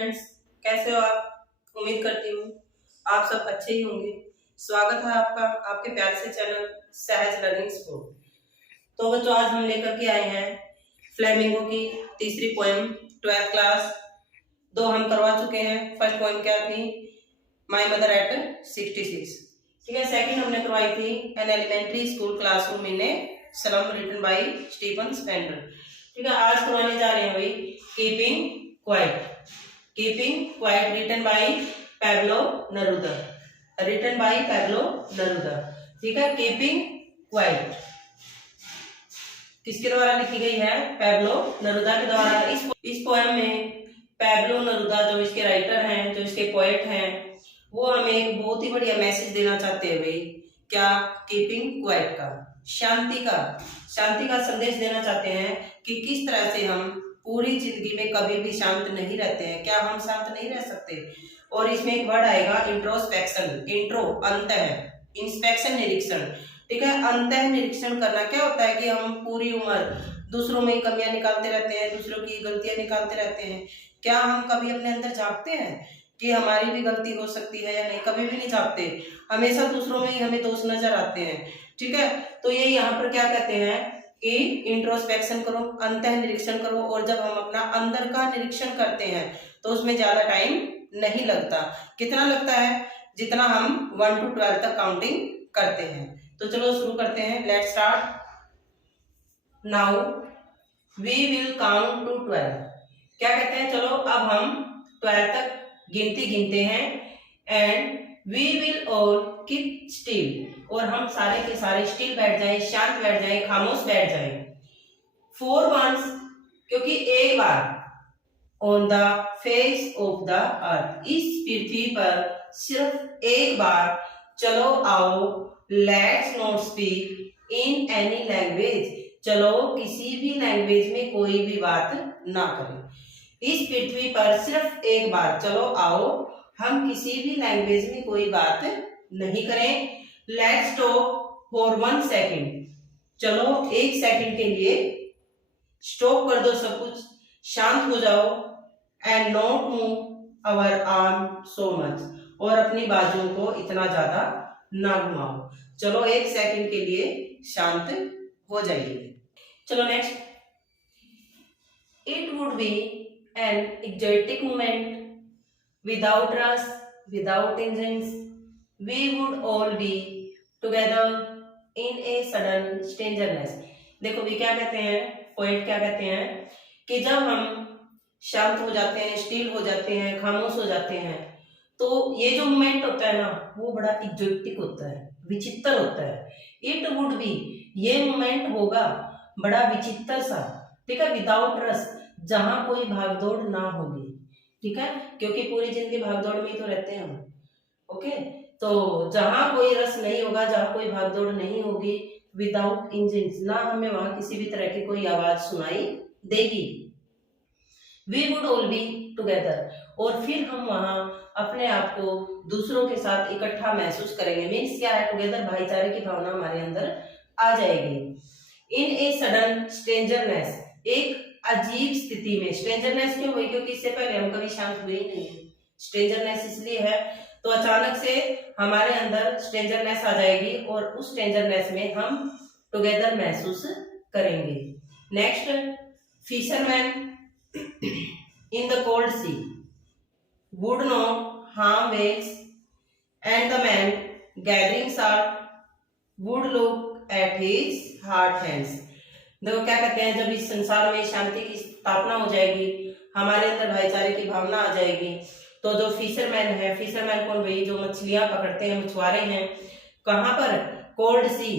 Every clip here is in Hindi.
फ्रेंड्स, कैसे हो आप? उम्मीद करती हूँ आप सब अच्छे ही होंगे। स्वागत है आपका आपके प्यार से चैनल सहज लर्निंग स्कूल। तो बच्चों, आज हम लेकर के आए हैं फ्लेमिंगो की तीसरी पोएम 12th क्लास। दो हम करवा चुके हैं। फर्स्ट पोएम क्या थी? My mother at 66। ठीक है। सेकंड हमने करवाई थी an elementary school classroom in a slum written by Stephen Spender. ठीक है। आज करवाने जा रहे हैं भाई keeping quiet. Keeping quiet written by Pablo Neruda. Written by Pablo Neruda. ठीक है। कीपिंग क्वाइट किसके द्वारा लिखी गई है? पैब्लो नेरुदा के द्वारा। इस पोएम में पैब्लो नेरुदा जो इसके राइटर हैं, जो इसके पोएट हैं, वो हमें एक बहुत ही बढ़िया मैसेज देना चाहते हैं भाई। क्या? कीपिंग क्वाइट का, शांति का संदेश देना चाहते हैं कि किस तरह से हम पूरी जिंदगी में कभी भी शांत नहीं रहते हैं। क्या हम शांत नहीं रह सकते? और इसमें एक वर्ड आएगा इंट्रोस्पेक्शन। इंट्रो अंत है, इंस्पेक्शन निरीक्षण। ठीक है। अंत निरीक्षण करना क्या होता है कि हम पूरी उम्र दूसरों में कमियां निकालते रहते हैं, दूसरों की गलतियां निकालते रहते हैं। क्या हम कभी अपने अंदर झांकते हैं कि हमारी भी गलती हो सकती है या नहीं? कभी भी नहीं झांकते। हमेशा दूसरों में ही हमें दोष नजर आते हैं। ठीक है। तो ये यहाँ पर क्या कहते हैं कि इंट्रोस्पेक्शन करो, अंत निरीक्षण करो। और जब हम अपना अंदर का निरीक्षण करते हैं तो उसमें ज्यादा टाइम नहीं लगता। कितना लगता है? जितना हम 1 to 12 तक काउंटिंग करते हैं। तो चलो शुरू करते हैं। Let's start now. We will count to 12। क्या कहते हैं? चलो अब हम 12 तक गिनती गिनते हैं। And we will all keep still. और हम सारे के सारे स्टिल बैठ जाएं, शांत बैठ जाएं, खामोश बैठ जाएं। फॉर वंस, क्योंकि एक बार, on the face of the earth, इस पृथ्वी पर सिर्फ एक बार, चलो आओ, let's not speak in any language. चलो किसी भी लैंग्वेज में कोई भी बात ना करें। इस पृथ्वी पर सिर्फ एक बार, चलो आओ, हम किसी भी लैंग्वेज में कोई बात नहीं करें। Let's talk for 1 second. चलो 1 सेकेंड के लिए स्टॉप कर दो, सब कुछ शांत हो जाओ। And not move our arm so much. और अपनी बाजुओं को इतना ज्यादा ना घुमाओ। चलो 1 सेकेंड के लिए शांत हो जाइए। चलो next. It would be an exotic moment without rush, without engines, we would all be together in a sudden strangeness। देखो भी क्या कहते हैं, पोएट क्या कहते हैं कि जब हम शांत हो जाते हैं, स्टिल हो जाते हैं, खामोश हो जाते हैं, तो ये जो मोमेंट होता है ना, वो बड़ा एक्सोटिक होता है, विचित्र होता है। इट वुड बी, ये मोमेंट होगा बड़ा विचित्र सा। ठीक है। विदाउट रस, जहां कोई भागदौड़ ना होगी। ठीक है। क्योंकि पूरी जिंदगी भागदौड़ में ही तो रहते हैं हम। ओके। तो जहां कोई रस नहीं होगा, जहां कोई भागदौड़ नहीं होगी, विदाउट इंजन, ना हमें वहां किसी भी तरह की कोई आवाज सुनाई देगी। We would all be together, और फिर हम वहां अपने आप को दूसरों के साथ इकट्ठा महसूस करेंगे। मीन्स क्या है? टुगेदर, भाईचारे की भावना हमारे अंदर आ जाएगी। इन ए सडन स्ट्रेंजरनेस, एक अजीब स्थिति में। स्ट्रेंजरनेस क्यों हुई? क्योंकि इससे पहले हम कभी शांत हुए ही नहीं। स्ट्रेंजरनेस इसलिए है, तो अचानक से हमारे अंदर स्ट्रेंजरनेस आ जाएगी और उस स्ट्रेंजरनेस में हम टुगेदर महसूस करेंगे। Next, fisherman in the cold sea would not harm whales and the man gathering salt would look at his hard hands. देखो क्या कहते हैं, जब इस संसार में शांति की स्थापना हो जाएगी, हमारे अंदर भाईचारे की भावना आ जाएगी, तो जो फिशरमैन है, फिशरमैन कौन भाई? जो मछलियां पकड़ते हैं, मछुआरे हैं। कहां पर? कोल्ड सी,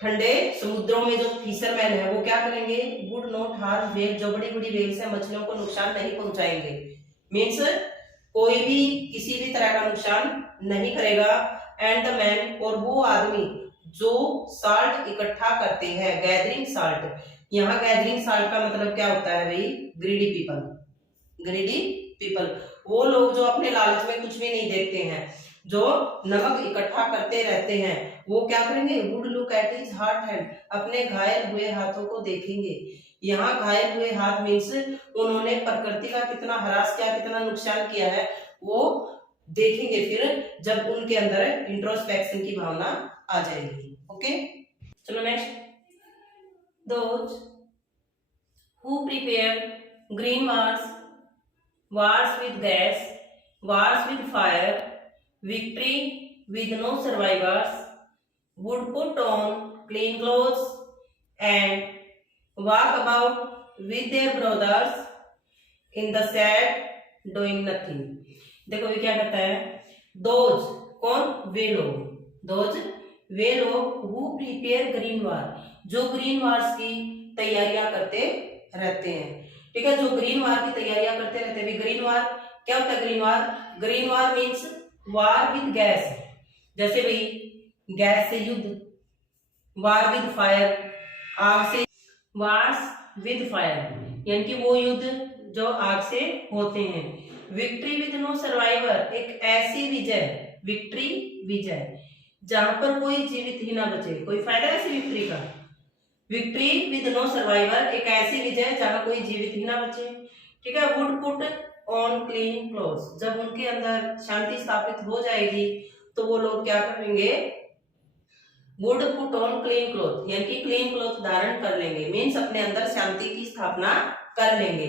ठंडे समुद्रों में जो फिशरमैन है वो क्या करेंगे? वुड नॉट हार्म वेल, जो बड़ी बड़ी वेल से मछलियों को नुकसान नहीं पहुंचाएंगे। मीन्स कोई भी किसी भी तरह का नुकसान नहीं करेगा। एंड द मैन, और वो आदमी जो साल्ट इकट्ठा करते हैं, गैदरिंग साल्ट। यहाँ गैदरिंग साल्ट का मतलब क्या होता है भाई? Greedy people. ग्रीडी पीपल, वो लोग जो अपने लालच में कुछ भी नहीं देखते हैं, जो नमक इकट्ठा करते रहते हैं, वो क्या करेंगे? Would look look at his hurt hand, अपने घायल हुए हाथों को देखेंगे। यहाँ घायल हुए हाथ मीन्स उन्होंने प्रकृति का कितना ह्रास किया, कितना नुकसान किया है, वो देखेंगे फिर जब उनके अंदर इंट्रोस्पेक्शन की भावना आ जाएगी। ओके, चलो next. Those who prepare green wars, wars with gas, wars with fire, victory with no survivors, would put on clean clothes and walk about with their brothers in the sad doing nothing। देखो ये क्या कहता है, दोज कौन, वे लोग, दोज वे लोग who prepare green war, जो ग्रीन वार्स की तैयारियां करते रहते हैं। ठीक है, जो ग्रीन वार की तैयारियां करते रहते हैं। ग्रीन वार क्या होता है? Green war, green war means war with gas, जैसे भाई गैस से युद्ध, वार विद फायर, आग से, वार्स विद फायर यानी कि वो युद्ध जो आग से होते हैं। विक्ट्री विद नो सर्वाइवर, एक ऐसी विजय, विक्ट्री विजय जहां पर कोई जीवित ही ना बचे, कोई फायदा ऐसी विक्ट्री का। विक्ट्री विद नो सर्वाइवर, एक ऐसी विजय जहां कोई जीवित ही ना बचे। ठीक है, would put on clean clothes, जब उनके अंदर शांति स्थापित हो जाएगी तो वो लोग क्या करेंगे? Would put on clean cloth यानी कि क्लीन क्लोथ धारण कर लेंगे, मीन्स अपने अंदर शांति की स्थापना कर लेंगे।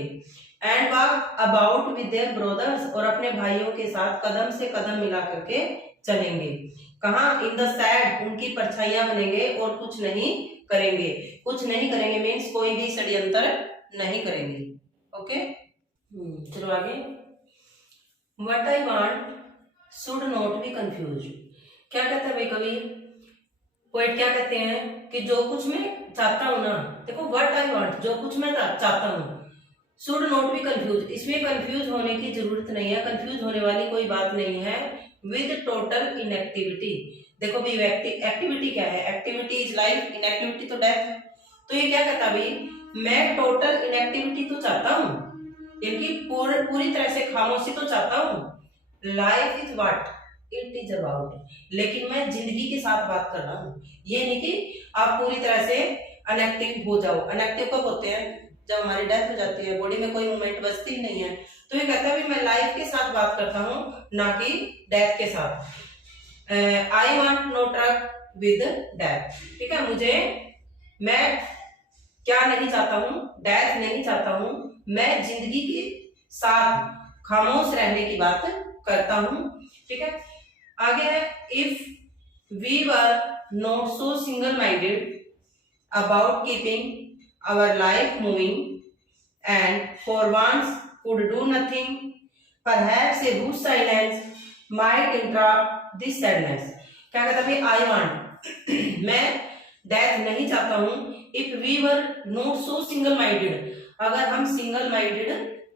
And walk about with their brothers, और अपने भाइयों के साथ कदम से कदम मिला करके चलेंगे। कहाँ? इन द सैड, उनकी परछाइयां बनेंगे और कुछ नहीं करेंगे। कुछ नहीं करेंगे मीन्स कोई भी षड्यंत्र नहीं करेंगे। ओके, चलो आगे। What I want should not be confused, क्या कहता है भाई कवि, पोएट क्या कहते हैं कि जो कुछ मैं चाहता हूं ना, देखो what I want, जो कुछ मैं चाहता हूं, should not be confused, इसमें कंफ्यूज होने की जरूरत नहीं है, कंफ्यूज होने वाली कोई बात नहीं है। विद टोटल इनएक्टिविटी, देखो भाई एक्टिविटी क्या है? एक्टिविटी इज लाइफ, इनएक्टिविटी तो डेथ है। तो ये क्या कहता भाई, मैं टोटल इनएक्टिविटी तो चाहता हूं, यानी पूरी तरह से खामोशी तो चाहता हूं। Life is what it is about, लेकिन मैं जिंदगी के साथ बात कर रहा हूं, ये नहीं कि आप पूरी तरह से अनएक्टिव हो जाओ। अनएक्टिव कब होते हैं? जब हमारी डेथ हो जाती है, बॉडी में कोई मूवमेंट बचती ही नहीं है। तो ये कहता है मैं लाइफ के साथ बात करता हूं, ना कि डेथ के साथ। I want no truck with death, ठीक है, मैं क्या नहीं चाहता हूं? डेथ नहीं चाहता हूं, मैं जिंदगी के साथ खामोश रहने की बात करता हूं। ठीक है, आगे है, if we were not so single minded about keeping our life moving and for once could do nothing, perhaps a rude silence might interrupt this sadness. क्या कहता है? आई वांट, मैं डेथ नहीं चाहता हूं। If we were not so single minded, अगर हम सिंगल माइंडेड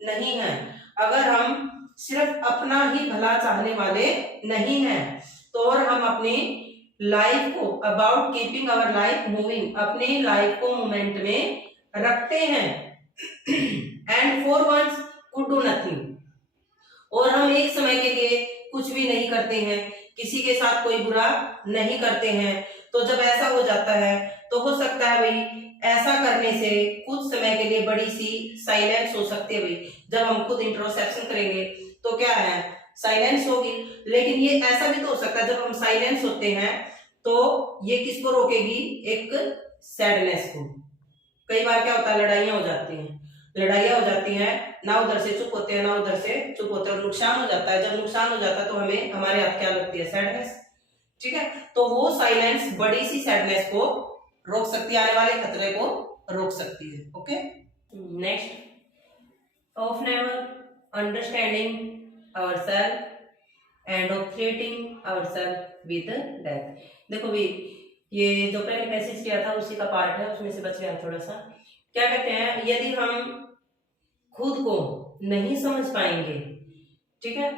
नहीं हैं, अगर हम सिर्फ अपना ही भला चाहने वाले नहीं हैं, तो और हम अपनी लाइफ को about keeping our life moving, अपनी लाइफ को मोमेंट में रखते हैं। And for once could do nothing, और हम एक समय के लिए कुछ भी नहीं करते हैं, किसी के साथ कोई बुरा नहीं करते हैं। तो जब ऐसा हो जाता है तो हो सकता है भाई ऐसा करने से कुछ समय के लिए बड़ी सी साइलेंस हो सकती है भाई। जब हम खुद इंट्रोस्पेक्शन करेंगे तो क्या है? साइलेंस होगी। लेकिन ये ऐसा भी तो हो सकता है जब हम साइलेंस होते हैं तो ये किसको रोकेगी? एक सैडनेस को। कई बार क्या होता है, लड़ाइयां हो जाती हैं, लड़ाइयां हो जाती हैं, ना उधर से चुप होते हैं ना उधर से चुप होते हैं, और नुकसान हो जाता है। जब नुकसान हो जाता है तो हमें हमारे हाथ क्या लगती है? सैडनेस। ठीक है, तो वो साइलेंस बड़ी सी सैडनेस को रोक सकती है, आने वाले खतरे को रोक सकती है। Okay, next, of never understanding ourselves and of threatening ourselves with death. देखो भी ये जो पहले मैसेज किया था उसी का पार्ट है, उसमें से बच गया थोड़ा सा। क्या कहते हैं? यदि हम खुद को नहीं समझ पाएंगे, ठीक है,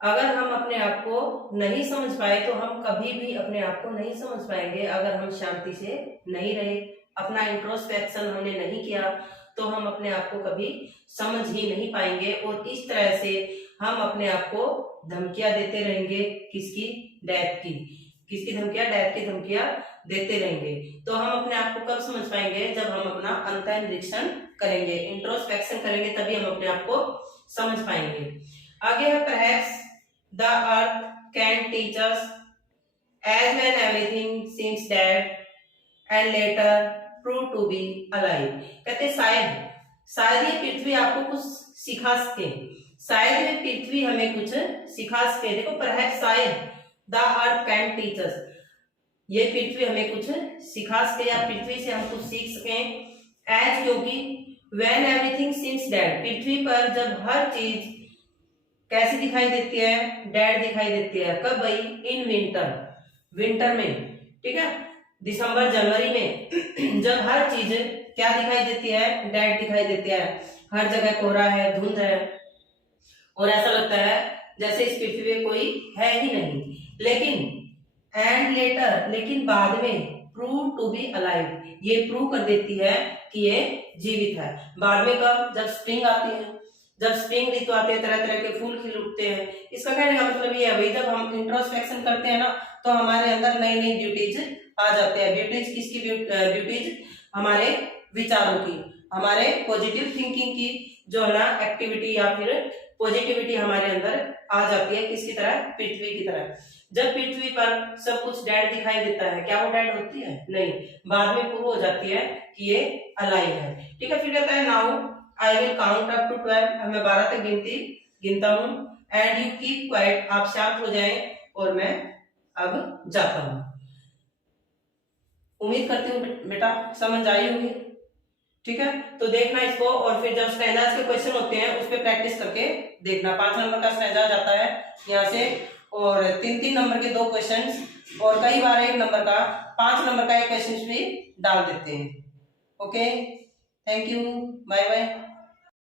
अगर हम अपने आप को नहीं समझ पाए तो हम कभी भी अपने आप को नहीं समझ पाएंगे। अगर हम शांति से नहीं रहे, अपना इंट्रोस्पेक्शन हमने नहीं किया, तो हम अपने आप को कभी समझ ही नहीं पाएंगे। और इस तरह से हम अपने आप को धमकियां देते रहेंगे। किसकी? डेथ की। किसकी धमकियां? डेथ की धमकियां देते रहेंगे। तो हम अपने आप को कब समझ पाएंगे? जब हम अपना अंतः निरीक्षण करेंगे, इंट्रोस्पेक्शन करेंगे, तभी हम अपने आप को समझ पाएंगे। आगे है perhaps the earth can teach us as when everything seems dead and later prove to be alive। कहते शायद ये पृथ्वी आपको कुछ सिखा सके, शायद ये पृथ्वी हमें कुछ सिखा सके। देखो perhaps शायद the earth can teach us, ये पृथ्वी हमें कुछ सिखा सके या पृथ्वी से हम कुछ सीख सकें। एज क्योंकि when everything seems dead, पृथ्वी पर जब हर चीज कैसी दिखाई देती है? डेड दिखाई देती है। कब भाई? इन विंटर में, ठीक है, दिसंबर जनवरी में जब हर चीज क्या दिखाई देती है? डेड दिखाई देती है। हर जगह कोहरा है, धुंध है और ऐसा लगता है जैसे इस पृथ्वी में कोई है ही नहीं। लेकिन बाद में प्रूव टू बी अलाइव, ये प्रूव कर देती है कि ये जीवित है। बाद में कब? जब स्प्रिंग आती है, जब स्प्रिंग ऋतु आते हैं, तरह तरह के फूल खिल उठते हैं। इसका कहने का मतलब ये है भाई, जब हम इंट्रोस्पेक्शन करते हैं ना, तो हमारे अंदर नई नई ब्यूटीज आ जाते हैं। ब्यूटीज किसकी? ब्यूटीज हमारे विचारों की, हमारे पॉजिटिव थिंकिंग की जो है ना एक्टिविटी या फिर पॉजिटिविटी हमारे अंदर आ जाती है। किसकी तरह? पृथ्वी की तरह। जब पृथ्वी पर सब कुछ डेड दिखाई देता है, क्या वो डेड होती है? नहीं, बाद में प्रूव हो जाती है कि ये अलाइव है। ठीक है, फिर कहता है now I will count up to 12, मैं 12 तक गिनता हूं एंड यू कीप क्वाइट, आप शांत हो जाएं और मैं अब जाता हूं। उम्मीद करती हूँ बेटा समझ आई होगी। ठीक है, तो देखना इसको, और फिर जब स्टैंजास के क्वेश्चन होते हैं उस पर प्रैक्टिस करके देखना। 5 नंबर का स्टैंजा जाता है यहाँ से, और 3-3 नंबर के 2 क्वेश्चंस, और कई बार 1 नंबर का 5 नंबर का एक क्वेश्चन भी डाल देते हैं। Okay, thank you, bye bye.